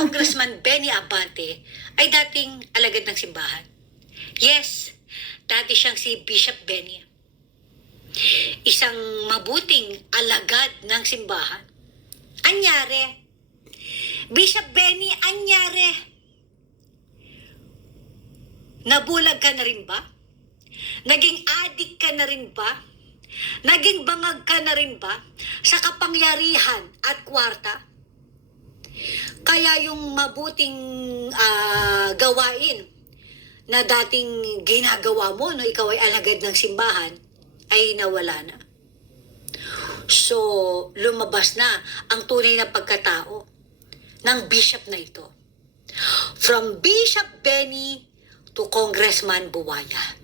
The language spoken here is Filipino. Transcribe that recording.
Congressman Benny Abante ay dating alagad ng simbahan. Yes, dati siyang si Bishop Benny. Isang mabuting alagad ng simbahan. Anyari? Bishop Benny, anyari? Nabulag ka na rin ba? Naging adik ka na rin ba? Naging bangag ka na rin ba sa kapangyarihan at kwarta? Kaya yung mabuting gawain na dating ginagawa mo no ikaw ay alagad ng simbahan ay nawala na. So, lumabas na ang tunay na pagkatao ng bishop na ito. From Bishop Benny to Congressman Buwaya.